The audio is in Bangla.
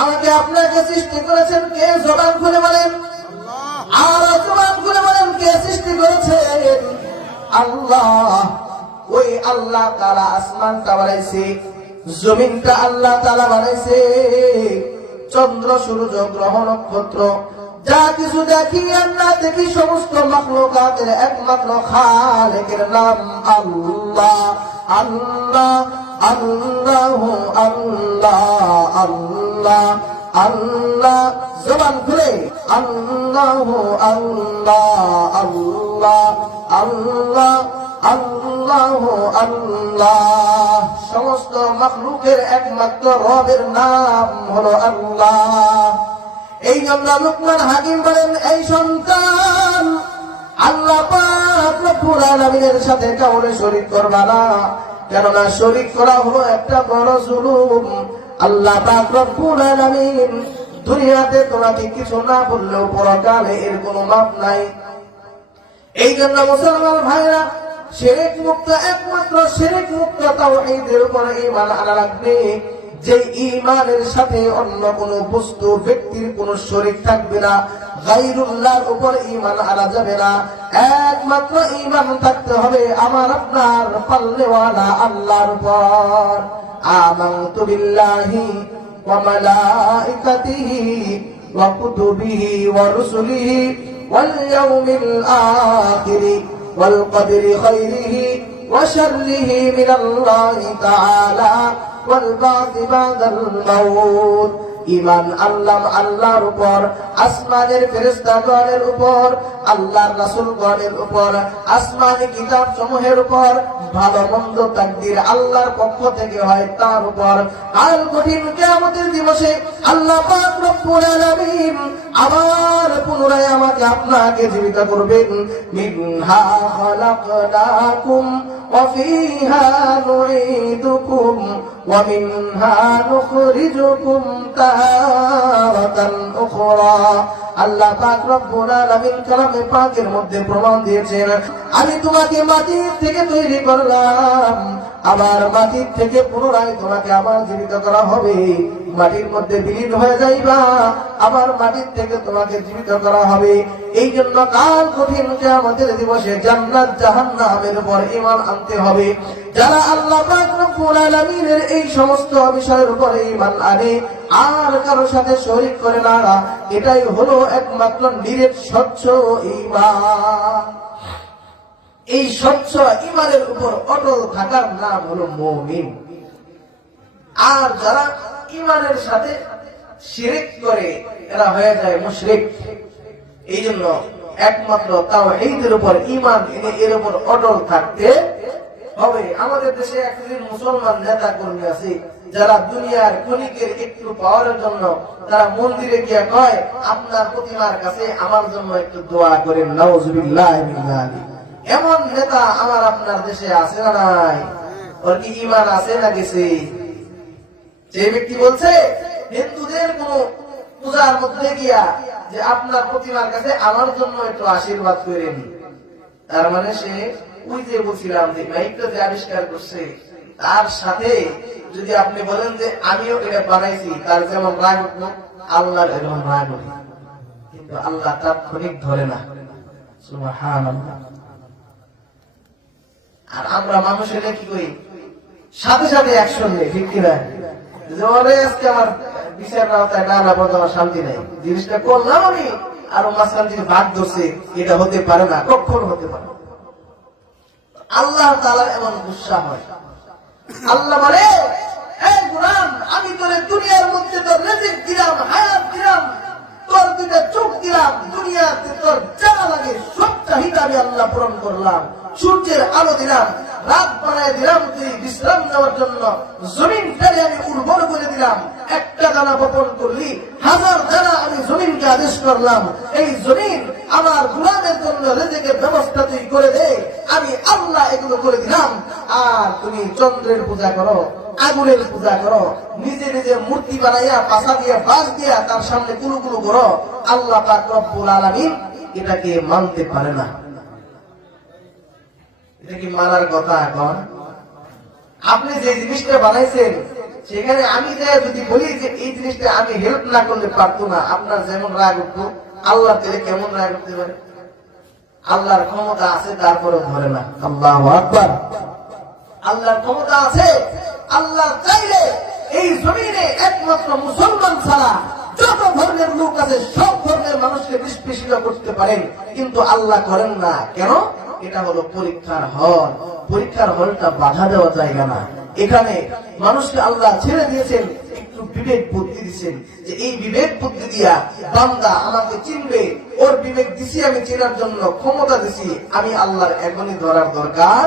আমাকে আপনাকে সৃষ্টি করেছেন কে? জবান খুলে বলেন। আর জবান খুলে বলেন কে সৃষ্টি করেছেন? আল্লাহ। ওই আল্লাহ তাআলা আসমানটা বানাইছে, জমিনটা আল্লাহ তাআলা বানাইছে, চন্দ্র সূর্য গ্রহ নক্ষত্র যা কিছু দেখি আর না দেখি সমস্ত মাখলুকাতের একমাত্র খালেকের নাম আল্লাহ। আল্লাহ আল্লাহ আল্লাহ আল্লাহ আল্লাহ। জবান খুলে আল্লাহ আল্লাহ আল্লাহ আল্লাহ আল্লাহ আল্লাহ। সমস্ত মাখলুকের একমাত্র রবের নাম হলো আল্লাহ। এই জন্য লুকমান হাকিম বলেন, এই সন্তান আল্লাহ পাক রব্বুল আলামিনের সাথে কাউরে শরীক করবা না, কেননা শরীক করা হলো একটা বড় জুলুম। আল্লাহ পাক রব্বুল আলামিন দুনিয়াতে তোমাকে কিছু না বললেও পরকালে এর কোনো মাপ নাই। এই জন্য মুসলমান ভাইরা শিরক মুক্ত, একমাত্র শিরক মুক্ত তাওহীদের উপরে ঈমান আনা লাগবে, যে ঈমানের সাথে অন্য কোন বস্তু ব্যক্তির কোন শরীক থাকবে না, গায়রুল্লাহর উপর ঈমান আনা যাবে না। একমাত্র ঈমান থাকতে হবে আমার আপনার পাল্লেওয়ালা আল্লাহর উপর। আমানতু বিল্লাহি ওয়া মালাইকাতিহি ওয়া কুতুবিহি ওয়া রুসুলিহি ওয়াল ইয়াউমিল আখিরি ওয়াল কদরি খায়রিহি ওয়া শাররিহি মিনাল্লাহি তাআলা ওয়াল বা'থি বা'দাল মাউত। ঈমান আনলাম আল্লাহর উপর, আসমানের ফেরেশতাগণের উপর, আল্লাহর রাসূলগণের উপর, আসমানি কিতাব সমূহের উপর, ভালো মন্দ তাকদীর আল্লাহর পক্ষ থেকে হয় তার উপর। কাল কঠিন কিয়ামতের দিবসে আল্লাহ পাক রব্বুল আলামিন আবার পুনরায় আমাকে আপনাকে জীবিত করবেন। মিনহা খালাকনাকুম ওয়া ফিহা নুঈদুকুম ওয়া মিনহা নুখরিজুকুম তারাতান উখরা। আল্লাহ পাক রব্বুল আলামিন কালামে পাকের মধ্যে প্রমাণ দিয়েছেন, আমি তোমাকে মাটি থেকে তৈরি করলাম, আবার মাটির থেকে পুনরায় তোমাকে আবার জীবিত করা হবে। মাটির মধ্যে বিলীন হয়ে যাইবা, আবার মাটির থেকে তোমাকে জীবিত করা হবে। এই জন্য কাল কঠিন কিয়ামতের দিবসে জান্নাত জাহান্নামের উপর ঈমান আনতে হবে। যারা আল্লাহ পাক রব্বুল আলামিনের এই সমস্ত বিষয়ের উপরে ঈমান আনে আর কারো সাথে শরীক করে না, এটাই হলো একমাত্র নিরেট স্বচ্ছ ঈমান। এই স্বচ্ছ ঈমানের উপর অটল থাকার নাম হলো মুমিন। আর যারা ঈমানের সাথে শিরক করে এরা হয়ে যায় মুশরিক। এই জন্য একমাত্র তাওহীদের উপর ঈমান এনে এর উপর অটল থাকতে হবে। আমাদের দেশে একদিন মুসলমান নেতা কর্মী আছে যারা দুনিয়ার ক্ষণিকের একটু পাওয়ার জন্য তারা মন্দিরে গিয়ে কয়, আপনার প্রতিমার কাছে আমার জন্য একটু দোয়া করেন। নাউযুবিল্লাহ মিন যালিক। এমন নেতা আমার আপনার দেশে আছে না নাই? ওর কি ঈমান আছে না গেছে? যে ব্যক্তি বলছে হিন্দুদের কোন পূজার মধ্যে গিয়া যে আপনার প্রতিমার কাছে আমার জন্য একটু আশীর্বাদ করেন, তার মানে সে ওই যে বলছিলাম যে মাইকটা যে আবিষ্কার করছে তার সাথে যদি আপনি বলেন যে আমিও এটা বানাইছি, তার যেমন রাগ উঠলো আল্লাহর এরকম রাগ উঠে, কিন্তু আল্লাহ তাৎক্ষণিক ধরে না। সুবহানাল্লাহ। আর আমরা মানুষের কি করি, সাথে সাথে অ্যাকশন নেই, ঠিক কিনা? যে আজকে আমার বিচার আওতায় না আনা পর্যন্ত আমার শান্তি নেই, জিনিসটা করলাম আমি আর মাঝখান থেকে ভাগ ধরছে, এটা হতে পারে না, কখন হতে পারে। আল্লাহ তাআলা এমন গুসা হয়। আল্লাহ বলে, এই গোলাম, আমি তোরে দুনিয়ার মধ্যে তোর রিজিক দিলাম, হায়াত দিলাম, তোর দুইটা চোখ দিলাম, দুনিয়াতে তোর যা লাগে সব চাহিদা আমি আল্লাহ পূরণ করলাম। সূর্যের আলো দিলাম, রাত বানায় দিলাম তুই বিশ্রাম নেওয়ার জন্য, জমিনটারে আমি উর্বর করে দিলাম। একটা দানা বপন করলি, হাজার দানা আমি জমিনকে আদেশ করলাম, এই জমিন আমার গোলামের জন্য রিজিকের ব্যবস্থা তুই করে দে। আমি আল্লাহ এগুলো করে দিলাম। আর তুমি চন্দ্রের পূজা করো, আগুনের পূজা করো, নিজে নিজে মূর্তি বানাইয়া পাশা দিয়া বাঁশ দিয়া তার সামনে কুলুকুলু করো, আল্লাহ পাক রব্বুল আলামিন এটাকে মানতে পারে না। এটা কি মানার কথা? এখন আপনি যে জিনিসটা বানাইছেন সেখানে আমি যে যদি বলি যে এই জিনিসটা আমি হেল্প না করলে পারতো না, আপনার যেমন রাগ উঠতো, আল্লাহ তেলে কেমন রাগ উঠতে পারে? আল্লাহর ক্ষমতা আছে, তারপরে ধরে না। আল্লাহু আকবার। আল্লাহর ক্ষমতা আছে, আল্লাহ চাইলে এই জমিনে একমাত্র মুসলমান ছাড়া যত ধর্মের লোক আছে সব ধর্মের মানুষকে নিষ্পেষিত করতে পারেন, কিন্তু আল্লাহ করেন না। কেন? এটা হলো পরীক্ষার হল। পরীক্ষার হলটা বাধা দেওয়া জায়গা না। এখানে মানুষকে আল্লাহ ছেড়ে দিয়েছেন, একটু বিবেক বুদ্ধি দিচ্ছেন যে এই বিবেক বুদ্ধি দিয়া বান্দা আমাকে চিনবে, ওর বিবেক দিছি আমি চেনার জন্য, ক্ষমতা দিছি, আমি আল্লাহর এখনই ধরার দরকার